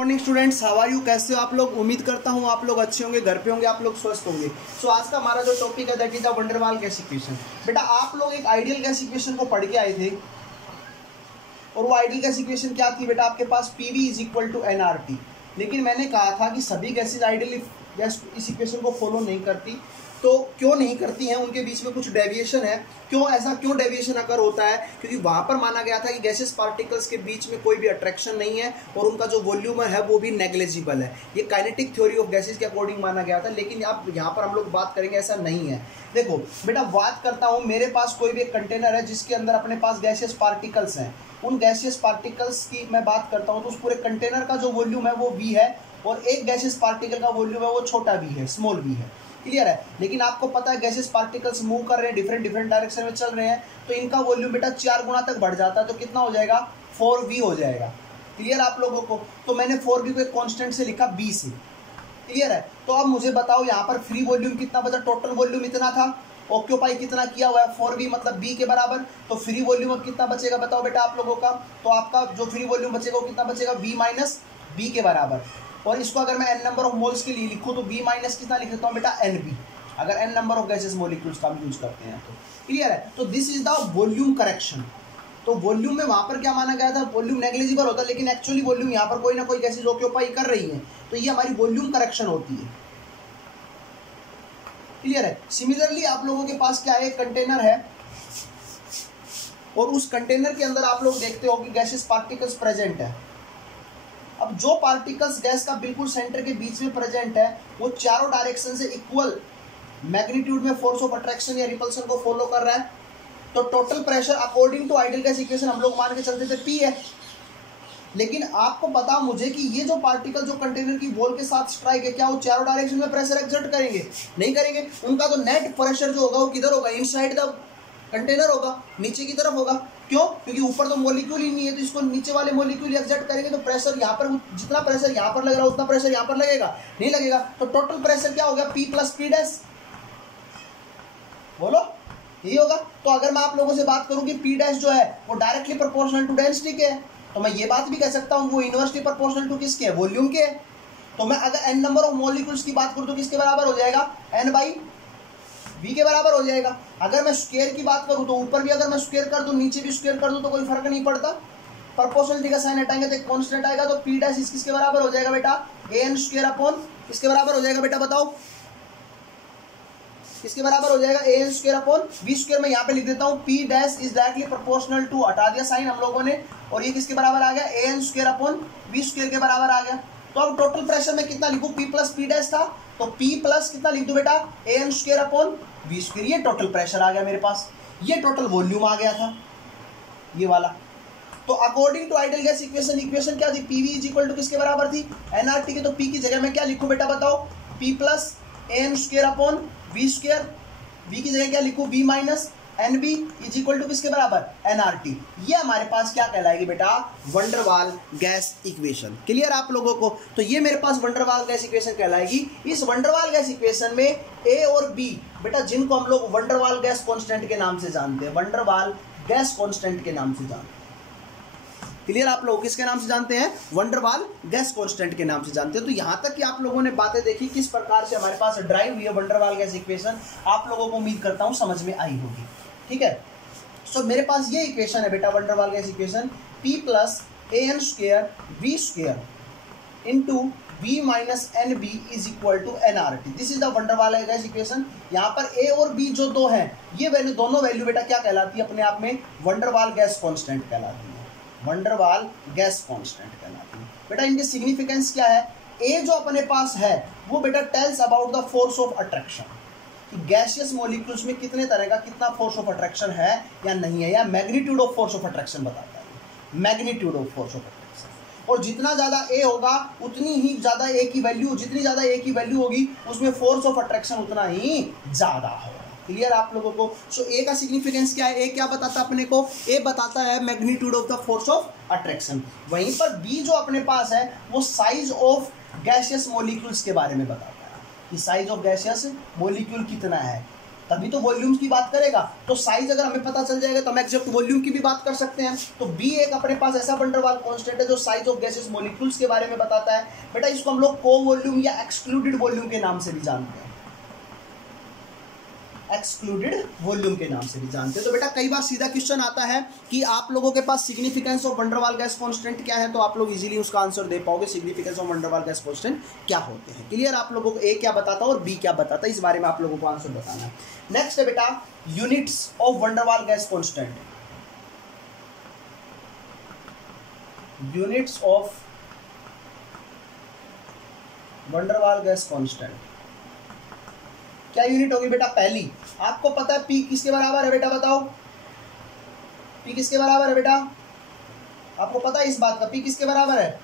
Morning students, how are you? कैसे हो आप लोग? उम्मीद करता हूँ आप लोग अच्छे होंगे, घर पे होंगे, आप लोग स्वस्थ होंगे। सो आज का हमारा जो टॉपिक है दैट इज द वंडर वाल गैस इक्वेशन। बेटा आप लोग एक आइडियल गैस इक्वेशन को पढ़ के आए थे और वो आइडियल गैस इक्वेशन क्या थी बेटा? आपके पास PV is equal to NRT. लेकिन मैंने कहा था कि सभी गैसेज आइडियल गैस इस इक्वेशन को फॉलो नहीं करती। तो क्यों नहीं करती हैं? उनके बीच में कुछ डेविएशन है। क्यों डेविएशन अगर होता है? क्योंकि वहां पर माना गया था कि गैसेस पार्टिकल्स के बीच में कोई भी अट्रैक्शन नहीं है और उनका जो वॉल्यूम है वो भी नेग्लिजिबल है। ये काइनेटिक थ्योरी ऑफ गैसेस के अकॉर्डिंग माना गया था। लेकिन अब यहाँ पर हम लोग बात करेंगे ऐसा नहीं है। देखो बेटा, बात करता हूँ, मेरे पास कोई भी एक कंटेनर है जिसके अंदर अपने पास गैसियस पार्टिकल्स हैं। उन गैसियस पार्टिकल्स की मैं बात करता हूँ तो उस पूरे कंटेनर का जो वॉल्यूम है वो v है और एक गैसियस पार्टिकल का वॉल्यूम है वो छोटा v है, स्मॉल v है। क्लियर है? लेकिन आपको पता है गैसेस पार्टिकल्स मूव कर रहे हैं, डिफरेंट डायरेक्शन में चल रहे हैं, तो इनका वॉल्यूम बेटा 4 गुना तक बढ़ जाता है। तो कितना हो जाएगा? 4v हो जाएगा। क्लियर आप लोगों को? तो मैंने 4v को एक कांस्टेंट से लिखा b से। क्लियर है? तो अब मुझे बताओ यहाँ पर फ्री वॉल्यूम कितना बचा? टोटल वॉल्यूम इतना था, ऑक्यूपाई कितना किया हुआ है? 4v मतलब b के बराबर। तो फ्री वॉल्यूम अब कितना बचेगा बताओ बेटा आप लोगों का? तो आपका जो फ्री वॉल्यूम बचेगा वो कितना बचेगा? v माइनस b के बराबर। और इसको अगर मैं n नंबर ऑफ मोल्स के लिए लिखूं तो b माइनस कितना लिख देता हूं बेटा? nb, अगर n number of gases molecules का हम यूज करते हैं तो। क्लियर है? तो this is the volume correction. तो वॉल्यूम में वहां पर क्या माना गया था? वॉल्यूम नेग्लिजिबल होता है, लेकिन एक्चुअली वॉल्यूम यहाँ पर कोई ना कोई गैसेज ऑक्यूपाई कर रही है, तो ये हमारी वॉल्यूम करेक्शन होती है। क्लियर है? सिमिलरली आप लोगों के पास क्या है? एक कंटेनर है और उस कंटेनर के अंदर आप लोग देखते हो कि गैसेस पार्टिकल्स प्रेजेंट है। अब जो पार्टिकल्स गैस का बिल्कुल सेंटर के बीच में प्रेजेंट है वो चारों डायरेक्शन से इक्वल मैग्नीट्यूड में फोर्स ऑफ अट्रैक्शन या रिपल्सन को फॉलो कर रहा है। तो total pressure according to ideal gas equation हम लोग मान के चलते थे P है। लेकिन आपको पता मुझे कि ये जो पार्टिकल जो कंटेनर की वॉल के साथ स्ट्राइक है, क्या वो चारों डायरेक्शन में प्रेशर एक्सर्ट करेंगे? नहीं करेंगे। उनका तो नेट प्रेशर जो होगा वो किधर होगा? इनसाइड द कंटेनर होगा, नीचे की तरफ होगा। क्यों? क्योंकि ऊपर तो मॉलिक्यूल ही नहीं है, तो इसको नीचे वाले मॉलिक्यूल एक्सर्ट करेंगे तो प्रेशर यहाँ पर, जितना प्रेशर यहाँ पर लग रहा है उतना प्रेशर यहाँ पर लगेगा? नहीं लगेगा। तो टोटल प्रेशर क्या हो गया? P plus P dash. बोलो, यही होगा। तो अगर मैं आप लोगों से बात करूं कि P डैश जो है वो डायरेक्टली प्रोपोर्शनल टू डेंसिटी के है, तो मैं ये बात भी कह सकता हूं वो इनवर्सली प्रोपोर्शनल टू किसके है? वॉल्यूम के है। तो मैं अगर n नंबर ऑफ मॉलिक्यूल्स की बात करूं तो किसके बराबर हो जाएगा? n बाई v के बराबर हो जाएगा। अगर मैं स्क्वायर की बात करूं तो ऊपर भी अगर मैं स्क्वायर कर दूं, नीचे भी स्क्वायर कर दूं तो कोई फर्क नहीं पड़ता। प्रोपोर्शनलिटी का साइन हटाएंगे तो एक कांस्टेंट आएगा। तो P डैश किसके बराबर हो जाएगा बेटा? an स्क्वायर अपॉन किसके बराबर हो जाएगा बेटा? बताओ किसके बराबर हो जाएगा? an square upon v square. मैं यहाँ पे लिख देता हूँ P dash is directly proportional to, हटा दिया साइन हम लोगों ने, और ये किसके बराबर आ गया? an square upon v square के बराबर आ गया। तो अब टोटल प्रेशर में कितना लिखूं? P प्लस P डैश था, तो P प्लस कितना लिख दो बेटा? an square upon v square. ये टोटल प्रेशर आ गया मेरे पास। ये टोटल वॉल्यूम आ गया था, ये वाला। तो according to ideal gas equation क्या थी? PV इज इक्वल टू किसके बराबर थी? nRT के। तो P की जगह मैं क्या लिखूं बेटा? बताओ। P plus an square upon v square. v की जगह क्या लिखूं? v minus nb is equal to किसके बराबर? nRT। ये हमारे पास क्या कहलाएगी बेटा? वंडर वाल गैस इक्वेशन। क्लियर आप लोगों को? तो ये मेरे पास वंडर वाल गैस इक्वेशन कहलाएगी। इस वंडर वाल गैस इक्वेशन में a और b बेटा, जिनको हम लोग वंडर वाल गैस कांस्टेंट के नाम से जानते हैं, वंडर वाल गैस कांस्टेंट के नाम से जानते हैं। क्लियर आप लोग किसके नाम से जानते हैं? वंडर वाल गैस कांस्टेंट के नाम से जानते हैं। तो यहां तक कि आप लोगों ने बातें देखी किस प्रकार से हमारे पास ड्राइव हुई है वंडर वाल गैस इक्वेशन, आप लोगों को उम्मीद करता हूं समझ में आई होगी। ठीक है? सो मेरे पास ये इक्वेशन है बेटा, वंडर वाल gas equation, P plus an square v square into v minus nb is equal to nRT। This is the van der वाल गैस इक्वेशन। यहाँ पर a और b जो दो हैं, ये वैल्यू, दोनों वैल्यू बेटा क्या कहलाती है अपने आप में? वंडर वाल गैस कांस्टेंट कहलाती है। वंडर वाल गैस कांस्टेंट कहलाती है बेटा। इनकी सिग्निफिकेंस क्या है? a जो अपने पास है वो बेटा tells about the force of attraction, कि गैसियस मॉलिक्यूल्स में कितने तरह का कितना फोर्स ऑफ अट्रैक्शन है या नहीं है, या magnitude of force of attraction बताता है। Magnitude of force of attraction. और जितना ज्यादा a होगा उतनी ही ज्यादा a की वैल्यू, जितनी ज्यादा a की वैल्यू होगी उसमें फोर्स ऑफ अट्रैक्शन उतना ही ज्यादा होगा। क्लियर आप लोगों को? सो a का सिग्निफिकेंस क्या है? a क्या बताता है अपने को? a बताता है magnitude of the force of attraction. वहीं पर b जो अपने पास है वो साइज ऑफ गैसियस मॉलिक्यूल्स के बारे में बताता है, कि साइज ऑफ गैसियस मॉलिक्यूल कितना है। तभी तो वॉल्यूम की बात करेगा। तो साइज अगर हमें पता चल जाएगा तो हम एग्जैक्ट वॉल्यूम की भी बात कर सकते हैं। तो बी एक अपने पास ऐसा वंडर वाल कांस्टेंट है जो साइज ऑफ गैसेस मॉलिक्यूल्स के बारे में बताता है। बेटा इसको हम लोग को वॉल्यूम या एक्सक्लूडेड वॉल्यूम के नाम से भी जानते हैं, एक्सक्लूडेड वॉल्यूम के नाम से भी जानते हैं। तो बेटा कई बार सीधा क्वेश्चन आता है कि आप लोगों के पास सिग्निफिकेंस ऑफ वंडर वाल गैस कांस्टेंट क्या है, तो आप लोग इजीली उसका आंसर दे पाओगे सिग्निफिकेंस ऑफ वंडर वाल गैस कांस्टेंट क्या होते हैं। क्लियर? आप लोगों को ए क्या बताता है और बी क्या बताता है, इस बारे में आप लोगों को आंसर बताना है। नेक्स्ट है बेटा यूनिट्स ऑफ वंडर वाल gas constant. Units of van der वाल गैस कांस्टेंट क्या यूनिट होगी बेटा? पहली आपको पता है पी किसके बराबर है बेटा, बताओ पी किसके बराबर है बेटा? आपको पता है इस बात का, पी किसके बराबर है?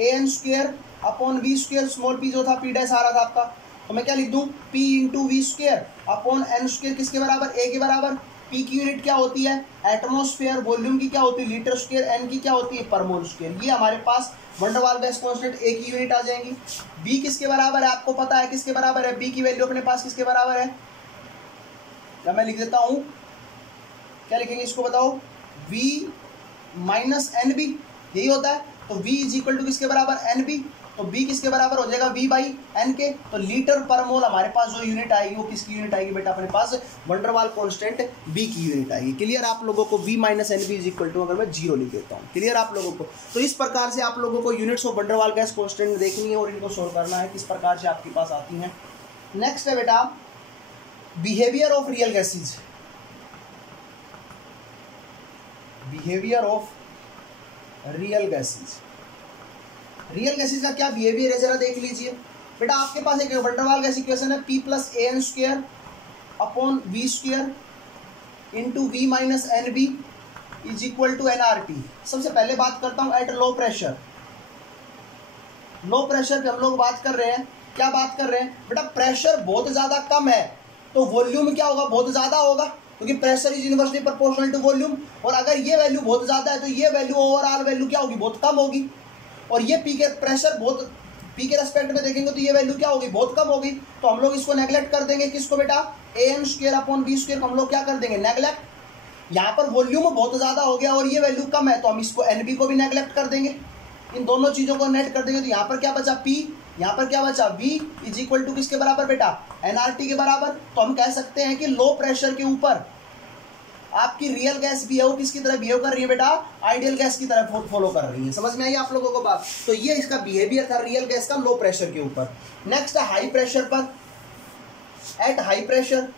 an square upon v square, small p जो था पी डैश आ रहा था आपका, तो मैं क्या लिख दूं? p into v square upon n square किसके बराबर? a के बराबर। p की यूनिट क्या होती है? एटमॉस्फेयर। वॉल्यूम की क्या होती है? Litre square. n की क्या होती है? पर मोल स्क्वायर। ये हमारे पास वंडर वाल गैस कांस्टेंट a की यूनिट आ जाएंगी। b किसके बराबर है? आपको पता है किसके बराबर है? b की वैल्यू अपने पास किसके बराबर है? क्या मैं लिख देता हूं, क्या लिखेंगे इसको बताओ? v माइनस एन बी, यही होता है। तो v इज इक्वल टू किसके बराबर? N B. तो b किसके बराबर हो जाएगा? v बाई एन के। तो लीटर पर मोल हमारे पास जो यूनिट आएगी वो किसकी यूनिट आएगी बेटा? अपने पास वंडर वाल कांस्टेंट b की यूनिट आएगी। क्लियर? आप लोगों को v minus n b is equal to अगर मैं 0 लिख देता हूँ, क्लियर आप लोगों को? तो इस प्रकार से आप लोगों को यूनिट्स ऑफ वंडर वाल गैस कांस्टेंट देखनी है और इनको सोल्व करना है किस प्रकार से आपके पास आती हैं। नेक्स्ट है बेटा behaviour of real gases. Behaviour of real gases. Real gases का क्या बिहेवियर है जरा देख लीजिए बेटा। आपके पास एक वंडर वाल गैस इक्वेशन है p plus a n square upon v square into v minus n b is equal to n r t. सबसे पहले बात करता हूं at low pressure. Low pressure पे हम लोग बात कर रहे हैं, क्या बात कर रहे हैं बेटा? प्रेशर बहुत ज्यादा कम है तो वॉल्यूम क्या होगा? बहुत ज्यादा होगा, क्योंकि pressure is inversely proportional to volume. और अगर ये वैल्यू बहुत ज्यादा है तो ये वैल्यू ओवरऑल वैल्यू क्या होगी? बहुत कम होगी। और ये पी के प्रेशर बहुत पी के रेस्पेक्ट में देखेंगे तो ये वैल्यू क्या होगी? बहुत कम होगी। तो हम लोग इसको नेगलेक्ट कर देंगे। किसको बेटा? A n square upon b square हम लोग क्या कर देंगे? नेगलेक्ट। यहाँ पर वॉल्यूम बहुत ज्यादा हो गया और ये वैल्यू कम है तो हम इसको एन बी को भी नेगलेक्ट कर देंगे। इन दोनों चीजों को नेट कर देंगे तो यहाँ पर क्या बचा? पी। यहाँ पर क्या बचा? v इज इक्वल टू किसके बराबर बेटा? एनआरटी के बराबर। तो हम कह सकते हैं कि लो प्रेशर के ऊपर आपकी रियल गैस भी है वो किसकी तरह बिहेव कर रही है बेटा? आइडियल गैस की तरह फॉलो कर रही है। समझ में आई आप लोगों को बात? तो ये इसका बिहेवियर था रियल गैस का लो प्रेशर के ऊपर। नेक्स्ट है हाई प्रेशर पर। At high pressure,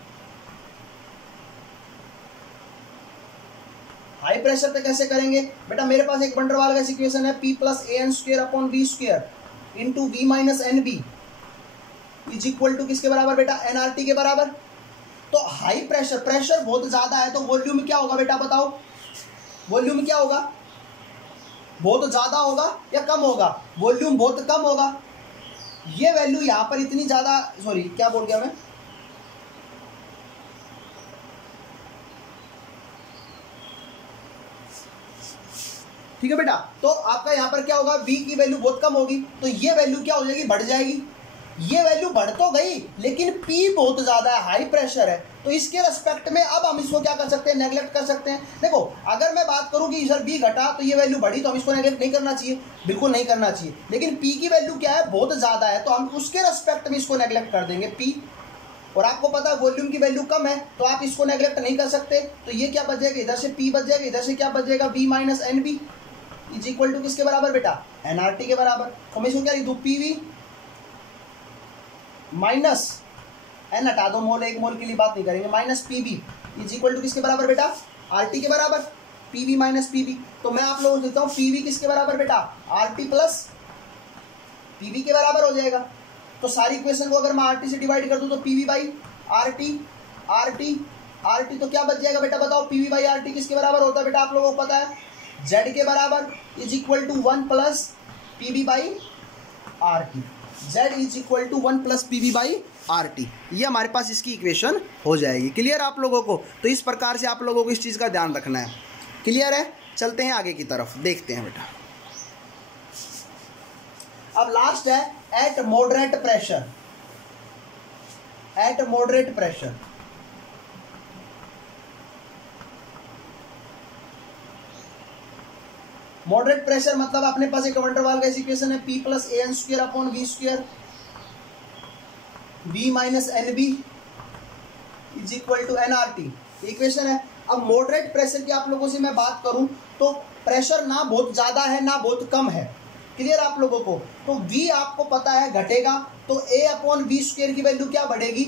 high pressure पे कैसे करेंगे बेटा? मेरे पास एक वंडर वाल गैस इक्वेशन है p plus a n square upon v square into v minus n b is equal to किसके बराबर बेटा? एनआरटी के बराबर। तो हाई प्रेशर, प्रेशर बहुत ज्यादा है तो वॉल्यूम क्या होगा बेटा? बताओ वॉल्यूम क्या होगा? बहुत ज्यादा होगा या कम होगा? वॉल्यूम बहुत कम होगा। ये वैल्यू यहां पर इतनी ज्यादा, सॉरी क्या बोल गया मैं? ठीक है बेटा। तो आपका यहां पर क्या होगा? v की वैल्यू बहुत कम होगी तो ये वैल्यू क्या हो जाएगी? बढ़ जाएगी। ये वैल्यू बढ़ तो गई लेकिन P बहुत ज्यादा है, हाई प्रेशर है, तो इसके रेस्पेक्ट में अब हम इसको क्या कर सकते हैं? नेगलेक्ट कर सकते हैं। देखो अगर मैं बात करूं कि सर B घटा तो ये वैल्यू बढ़ी तो हम इसको नेगलेक्ट नहीं करना चाहिए, बिल्कुल नहीं करना चाहिए। लेकिन P की वैल्यू क्या है? बहुत ज्यादा है तो हम उसके रेस्पेक्ट में इसको नेगलेक्ट कर देंगे P। और आपको पता है वॉल्यूम की वैल्यू कम है तो आप इसको नेगलेक्ट नहीं कर सकते। तो ये क्या बच जाएगा? इधर से P बच जाएगा, इधर से क्या बच जाएगा? V minus n b is equal to किसके बराबर बेटा? एनआरटी के बराबर। तो मैं इसको क्या लिख दूं? PV माइनस एन हटा दो, मोल एक मोल के लिए बात नहीं करेंगे, minus p b is equal to किसके बराबर बेटा? आरटी के बराबर। पीबी माइनस पीबी, तो मैं आप लोगों को देता हूं पीबी किसके बराबर बेटा? आरटी प्लस पीबी के बराबर हो जाएगा। तो सारी इक्वेशन को अगर मैं आरटी से डिवाइड कर दूं तो p b by r t, r t r t तो क्या बच जाएगा बेटा? बताओ पीबी बाई आरटी किसके बराबर होता है बेटा? आप लोगों को पता है जेड के बराबर is equal to 1 plus p b by r t. Z is equal to 1 plus p v by r t. ये हमारे पास इसकी इक्वेशन हो जाएगी। क्लियर आप लोगों को? तो इस प्रकार से आप लोगों को इस चीज़ का ध्यान रखना है। क्लियर है? चलते हैं आगे की तरफ, देखते हैं बेटा। अब लास्ट है at moderate pressure. At moderate pressure. Moderate pressure मतलब अपने पास एक वंडरवाल का इक्वेशन है P plus AN square upon V square B minus NB is equal to NRT equation है। अब मॉडरेट प्रेशर की आप लोगों से मैं बात करूं तो प्रेशर ना बहुत ज्यादा है ना बहुत कम है, क्लियर आप लोगों को। तो V आपको पता है घटेगा, तो A अपॉन V स्क्वायर की वैल्यू क्या बढ़ेगी,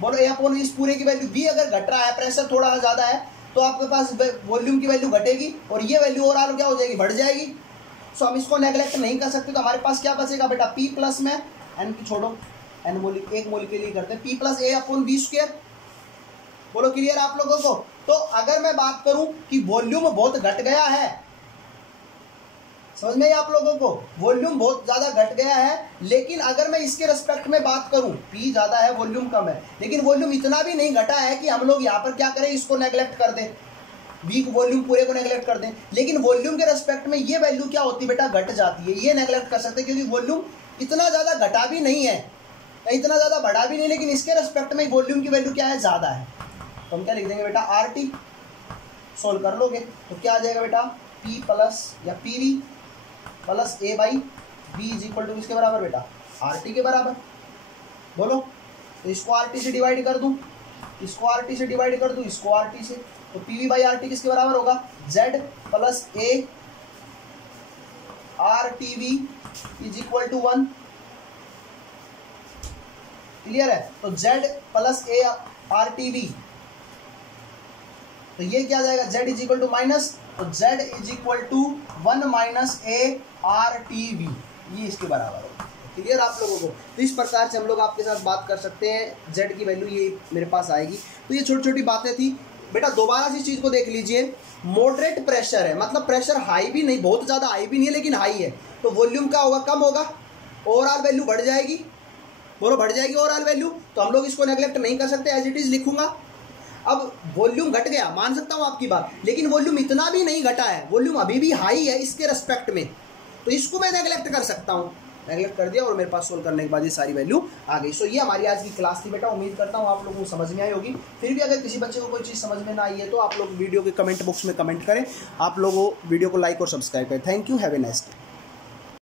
बोलो A अपॉन V पूरे की वैल्यू। V अगर घट रहा है, प्रेशर थोड़ा ज्यादा है, तो आपके पास वॉल्यूम की वैल्यू घटेगी और ये वैल्यू ओवरऑल क्या हो जाएगी, बढ़ जाएगी। सो हम इसको नेग्लेक्ट नहीं कर सकते। तो हमारे पास क्या बचेगा बेटा, P प्लस में N की छोड़ो, N मोल एक मोल के लिए करते हैं, P plus A upon V square. बोलो क्लियर आप लोगों को। तो अगर मैं बात करूं कि वॉल्यूम बहुत घट गया है, समझ में आप लोगों को, वॉल्यूम बहुत ज्यादा घट गया है, लेकिन अगर मैं इसके रेस्पेक्ट में बात करूं, P ज्यादा है वॉल्यूम कम है, लेकिन वॉल्यूम इतना भी नहीं घटा है कि हम लोग यहाँ पर क्या करें, इसको नेग्लेक्ट कर दें, V वॉल्यूम पूरे को नेग्लेक्ट कर दें। लेकिन वॉल्यूम के रेस्पेक्ट में ये वैल्यू क्या होती है बेटा, घट जाती है। ये नेग्लेक्ट कर सकते हैं क्योंकि वॉल्यूम इतना ज्यादा घटा भी नहीं है, इतना ज्यादा बढ़ा भी नहीं, लेकिन इसके रेस्पेक्ट में वॉल्यूम की वैल्यू क्या है, ज्यादा है। तो हम क्या लिख देंगे बेटा, RT। सोल्व कर लोगे तो क्या आ जाएगा बेटा, P प्लस या PV plus A by B is equal to किसके बराबर बेटा, RT के बराबर। बोलो तो इसको RT से डिवाइड कर दूं, इसको RT से डिवाइड कर दूं, इसको RT से, तो PV बाई RT किसके बराबर होगा, Z plus A RTV is equal to 1। Clear है। तो Z प्लस A RTV, तो ये क्या जाएगा, Z is equal to minus, तो Z is equal to 1 minus A RTV, ये इसके बराबर होगा। क्लियर आप लोगों को। तो इस प्रकार से हम लोग आपके साथ बात कर सकते हैं, Z की वैल्यू ये मेरे पास आएगी। तो ये छोटी छोटी बातें थी बेटा। दोबारा से इस चीज को देख लीजिए, मॉडरेट प्रेशर है, मतलब प्रेशर हाई भी नहीं, बहुत ज्यादा हाई भी नहीं है, लेकिन हाई है, तो वॉल्यूम क्या होगा, कम होगा, ओवरऑल वैल्यू बढ़ जाएगी। बोलो बढ़ जाएगी ओवरऑल वैल्यू। तो हम लोग इसको नेग्लेक्ट नहीं कर सकते, एज इट इज लिखूंगा। अब वॉल्यूम घट गया, मान सकता हूं आपकी बात, लेकिन वॉल्यूम इतना भी नहीं घटा है, वॉल्यूम अभी भी हाई है इसके रेस्पेक्ट में, तो इसको मैं नेग्लेक्ट कर सकता हूं। नेग्लेक्ट कर दिया और मेरे पास सोल्व करने के बाद ये सारी वैल्यू आ गई। सो ये हमारी आज की क्लास थी बेटा। उम्मीद करता हूं आप लोगों को समझ में आई होगी। फिर भी अगर किसी बच्चे को कोई चीज़ समझ में ना आई है तो आप लोग वीडियो के कमेंट बॉक्स में कमेंट करें। आप लोगों वीडियो को लाइक और सब्सक्राइब करें। Thank you, have a nice day.